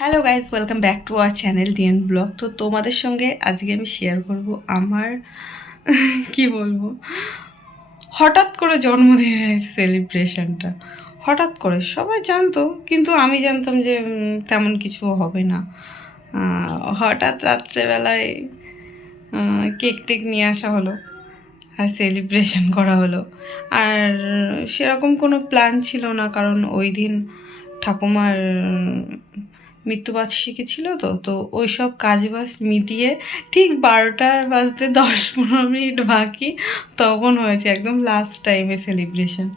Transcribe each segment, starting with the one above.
Hello guys, welcome back to our channel D N blog. তো তোমাদের সঙ্গে আজকে আমি শেয়ার করব আমার কি বলবো, হঠাৎ করে জন্মদিনের সেলিব্রেশনটা। হঠাৎ করে সবাই জানতো, কিন্তু আমি জানতাম যে তেমন কিছু হবে না। হঠাৎ রাত্রেবেলায় কেক টেক নিয়ে আসা হলো আর সেলিব্রেশন করা হলো। আর সেরকম কোনো প্ল্যান ছিল না, কারণ ওই দিন ঠাকুমার মৃত্যুবার্ষিকী ছিল। তো ওই সব কাজ বাজ মিটিয়ে ঠিক 12টা বাজতে 10-15 মিনিট বাকি তখন হয়েছে একদম লাস্ট টাইমে সেলিব্রেশন।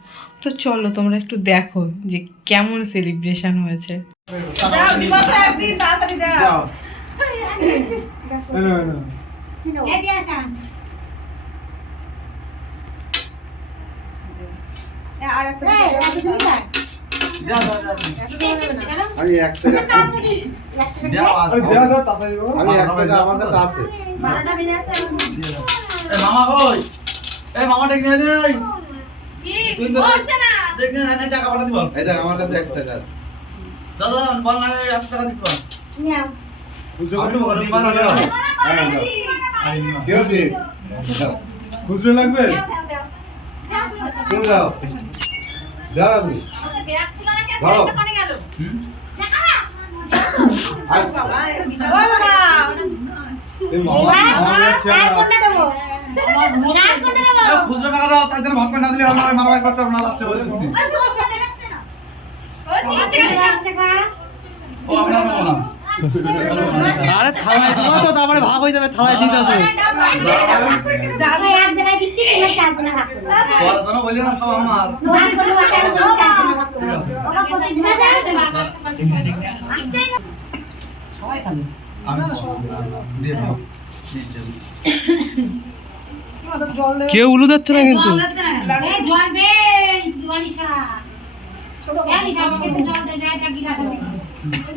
তো চলো তোমরা একটু দেখো যে কেমন সেলিব্রেশন হয়েছে। আমি এক টাকা আমার কাছে আছে। মামা কই? এই মামাটা কিনে দে রে। কি করছ না? দেখ না এনে টাকা পাঠা দিব। এই দেখ আমার কাছে 1 টাকা আছে। দাদা বল না 100 টাকা দিতে পার। নাও খুচরো লাগবে? দাও দাও আপনি দাও। খুচরো টাকা দাও, তাদের ভাগ করে না দিলে আমার মারামারি করতে হবে না, লাস্টে বলে দিচ্ছি। ও আমরা না। আরে থালায় দিও তো, তারপরে ভাগ হয়ে যাবে, থালায় দিতে হবে। যাবে এক জায়গায় দিচ্ছি তুমি চার জনে ভাগ করো। তোরা জানো বলি না সব আমার। ভাগ করলে চার জনে ভাগ করো। ওটা কত দিতে যায়? আসছে না। সবাই খাবে। আমি দিয়ে দাও। কেউ উলু দিচ্ছে না কিন্তু। এই জল দে, দিওয়ানিশা। ছোট দিওয়ানিশা আমাকে জল দে, যায় তা গিলাস দে।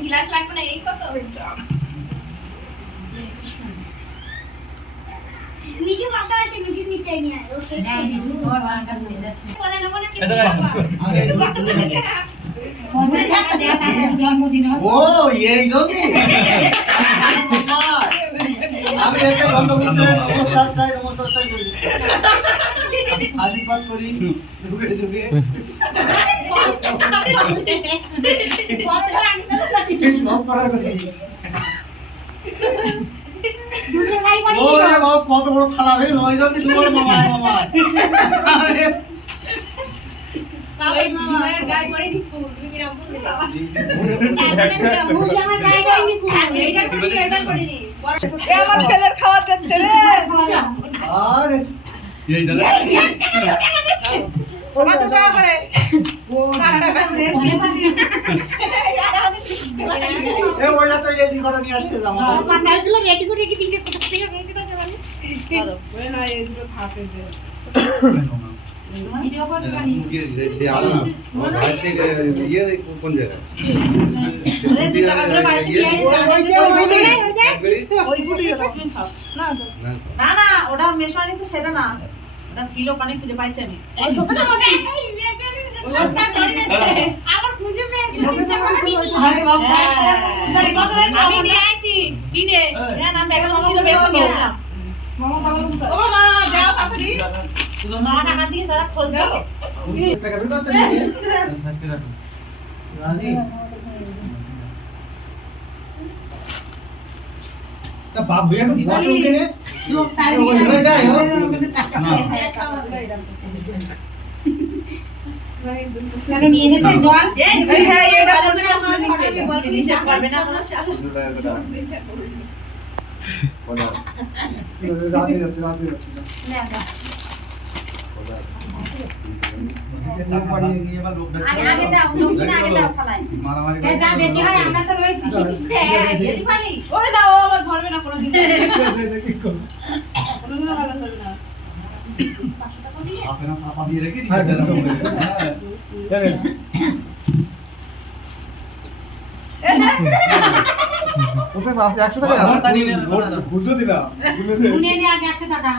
গিলাস লাগবে না, এই কত মিঠু কথা আছে, মিঠু নিচে নিয়ে আয়। ওকে হ্যাঁ বিজু ধর ভাড়াটা নিয়ে যাচ্ছে। বলে না বলে কি ওরে টাকা দে, তার জন্মদিন হবে। ও এই যদি আমি একটা বন্ধ করতে নমস্কার চাই করি আশীর্বাদ করি যুগে যুগে সব করার করি। দুটো গাই পড়ে ও রে বাবা কত বড় থালা ধরে ওই যদি তোমার মামা মামা ওই মামার গাই পড়ে নি ফুল তুমি কি রাম বললে ফুল আমার গাই পড়ে নি ফুল এইটা পড়ে এইটা পড়ে নি এ আমার ছেলের খাওয়া যাচ্ছে রে। আরে এই দাদা তোমার 2 টাকা করে ও 4 টাকা করে এ ওইটা তো রেডি করে নিয়ে আসতে যাবো আমার নাইগুলো রেডি করে কি দিকে কোথা থেকে পেয়েছি না জানি ওই না এগুলো থাকে যে ভিডিও করতে পারি সে আমার ভাই সে ইয়ে কোন জায়গা? ওরে 2 টাকা করে বাইরে দিয়ে ওই গুলি না না না ওটা মেশানিতে সেটা না, ওটা ছিল পানি খুঁজে পাইছি আমি। এই সবটা বলছি এই মেশানি ওটা ধরে গেছে আবার খুঁজে পেয়েছি আরে বাবা আরে কত আমি নিয়ে আইছি কিনে হ্যাঁ না ব্যাগে ছিল বের করে নিয়ে আসলাম। ও মা যাও তাড়াতাড়ি। মা টাকা দিয়ে সারা খোঁজ দাও। টাকা বের করতে নিয়ে রাজি তা বাপ ভাই একটু বসো কেনে লোক তার ওই হয়ে যায় না কেন নিয়ে এনেছে জল এই হ্যাঁ এটা বলতে আমরা নিচে বলবি হিসাব করবে না কোনো সাথে। 2 টাকা করে দাও। কোন রাতে যাচ্ছে না আগে আগে দাও লোক না আগে দাও খালাই মারামারি এ যা বেশি হয় আমরা তো রয়েছি হ্যাঁ গেলি পানি ওই না ও আবার ধরবে না কোনোদিন। কোনোদিন ভালো ধরবে না। আপনি না চাপা দিয়ে রেখে হ্যাঁ, কোথায় পাস 100 টাকা খুঁজো দিলাম গুনে নে আগে 100 টাকা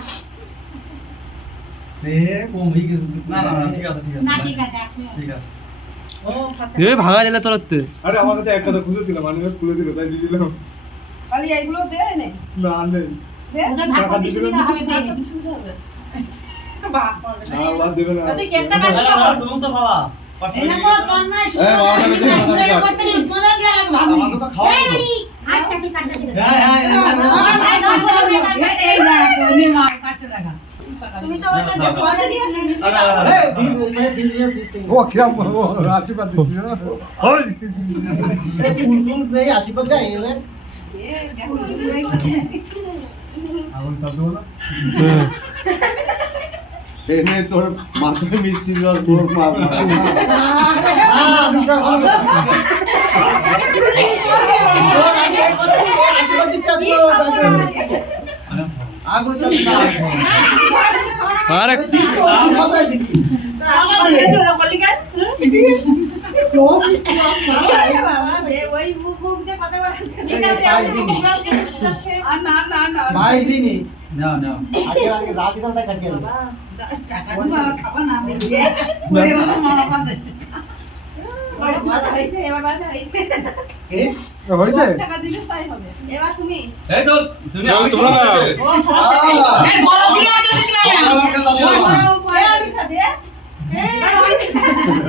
এ কম হয়ে গেছে না না ঠিক আছে না ঠিক আছে 100 ঠিক আছে এ ভাঙা দিলে তোর তো আরে আমার কাছে এক কথা খুলেছিল মানে খুলেছিল তাই দিয়ে দিলাম খালি এইগুলো দে নে না নেই ওদের ভাগ করতে সুবিধা হবে দে বাহ আর দেবে না তুই কেকটা কাটতে তুমি তো বাবা এনা কো তন্ময় সুন্দর বসে মজা দিয়া লাগে ভাবি আমাকে তো খাওয়া দাও আটটা কি কাটতে দিল হ্যাঁ হ্যাঁ এই না নি মা 500 টাকা তুমি তো ওটা দেখো অর্ডার দিয়ে আসলে ও কিরাম আশীর্বাদ দিচ্ছিস আশীর্বাদ দেয় এলে আগুন শব্দ হলো এনে তোর মাথায় মিষ্টি জল পুরো মা আশীর্বাদ দিতে আগুন আরে আমাদের এটা বলি কেন বাবা দে ওই মুখ মুখ দিয়ে কথা বলছে ঠিক আছে আর না না না ভাই দিনি না না আজকে আজকে রাতে তো তাই কাটিয়ে টাকা বাবা খাবা না বলে ওরে বাবা মামা কাছে বাবা হইছে এবার বাবা হইছে এ হয়েছে টাকা দিলে তাই হবে এবার তুমি এই তো তুমি আমি তোমরা না এই বড় কি আগে দিতে পারবে এই আমি সাথে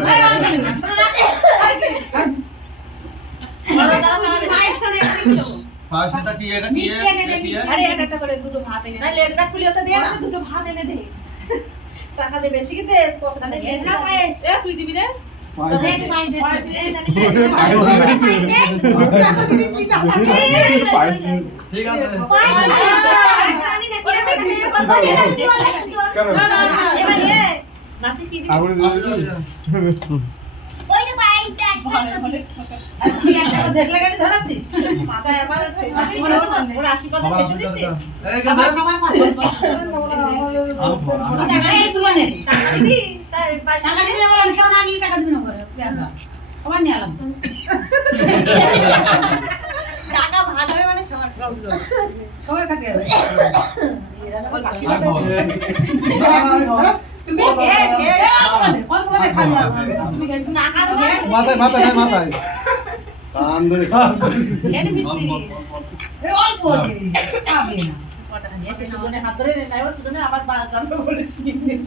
এই আমি সাথে ছোট না বড় দাঁড়া না ভাই সাথে একটু পাঁচটা কি এটা কি মিষ্টি এনে দে মিষ্টি আরে একটা করে দুটো ভাত এনে না লেজটা খুলে তো দে না দুটো ভাত এনে দে টাকা দে বেশি কি দে তাহলে লেজটা পায়েস এ তুই দিবি রে ঠিক আছে মাসি কি আগুন ওই যে পায়েস দে আশীর্বাদ দেখলে গাড়ি ধরাচ্ছিস মাথায় আবার ওর আশীর্বাদ বেশি দিচ্ছিস এই গাদা সবাই পাঁচ টাকা এই তুই নে টাকা দিবি তাই টাকা দিবি না বলে কেউ না নিয়ে টাকা দিবি না করে আবার নিয়ে আলাম টাকা ভাগ হবে মানে সবার সবার কাছে যাবে তুমি ফোন করে খালি তুমি না খাও মাথায় মাথায় নাই মাথায় কান ধরে এটা মিস্ত্রি এই অল্প দে খাবে না কটা নিয়েছে সুজনে হাত ধরে দেয় তাইও সুজনে আবার জানতে বলেছি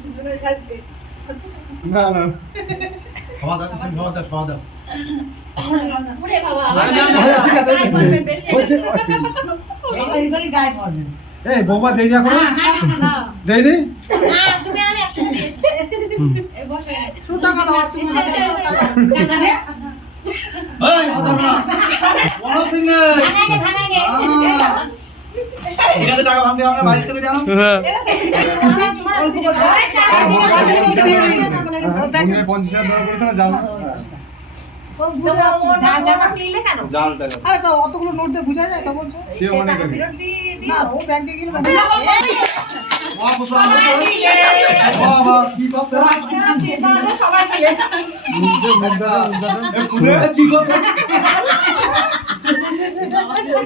সুজনের কাছে না না খাওয়া দাও খাওয়া দাও খাওয়া দাও ওরে বাবা ঠিক আছে এই জন্য গায়ে পড়বে এই বৌমা দেই না কোনো দেই নি না তুমি আমি একসাথে দিয়েছি এই বসে তুই টাকা দাও টাকা দে এই আদর না বড় সিং এটাতে টাকা ভাঙবে আমরা বাইরে থেকে জানো বন্ধুরে 50,000 টাকা করেছে না যাও জালটা আরে তো অতগুলো নোট দিয়ে বুঝা যায় তখন সে অনেক আগে না ও ব্যাংকে গেলে বাবা বাবা কি করতে সবাই খাইয়ে মুখে মুখটা এ খুলে কি করতে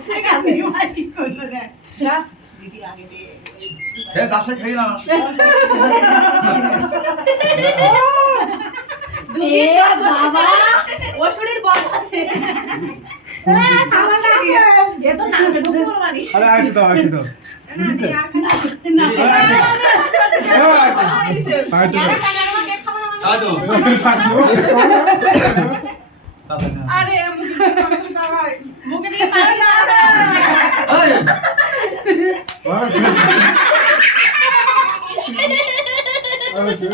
ঠিক আছে ভাই কি করলো দেখ যা দিদি আগে দে এ দাসে খাই না এ বাবা ওষুধের বল আছে সামাল আছে এ তো না ঢুকে পড়বানি আরে আইছে দাও বুঝিতে আইতো আদো আরে মুখে দিয়ে পানি না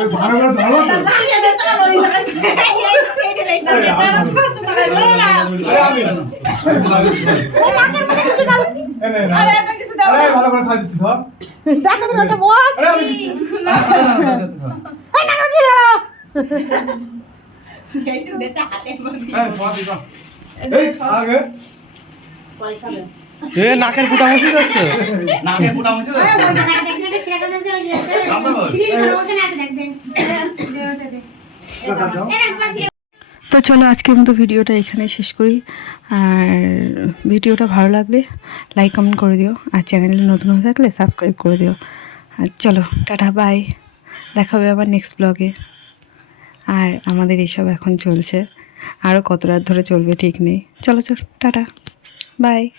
এই ভালো করে ধরো তো লাগিয়ে দে তো ওই এই যে লাইট না আরে এটা কিছু দাও আরে ভালো করে খাই দিচ্ছি ধর দেখো তুমি ওটা বস আরে আমি এই না করে দিলা সেইটু দেচা হাতে বলি এই খাওয়া দিবা এই আগে পয়সা দে এ নাকের ফুটা মুছে যাচ্ছে নাকে পুটা মুছে দাও দেখনে ছেড়ে দে যে ওই যে আমরা বল ফ্রি ওখানে আছে দেখবেন তো চলো আজকের মতো ভিডিওটা এখানে শেষ করি। আর ভিডিওটা ভালো লাগলে লাইক কমেন্ট করে দিও, আর চ্যানেলে নতুন হয়ে থাকলে সাবস্ক্রাইব করে দিও। আর চলো টাটা বাই, দেখা হবে আবার নেক্সট ব্লগে। আর আমাদের এইসব এখন চলছে। আরও কত রাত ধরে চলবে ঠিক নেই। চলো চল, টাটা, বাই।